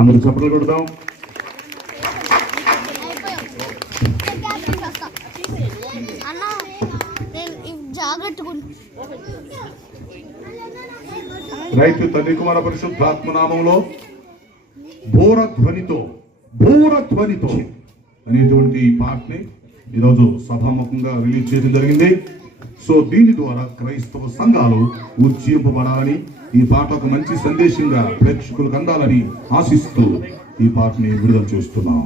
అందరూ చప్పట్లు కొడదాం. రైతు తండ్రి కుమార పరిశుద్ధాత్మ నామంలో భూరధ్వనితో అనేటువంటి పాటని ఈరోజు సభాముఖంగా రిలీజ్ చేయడం జరిగింది. సో దీని ద్వారా క్రైస్తవ సంఘాలు ఉజ్జీంపబడాలని, ఈ పాట ఒక మంచి సందేశంగా ప్రేక్షకులకు అందాలని ఆశిస్తూ ఈ పాటని విడుదల చేస్తున్నాం.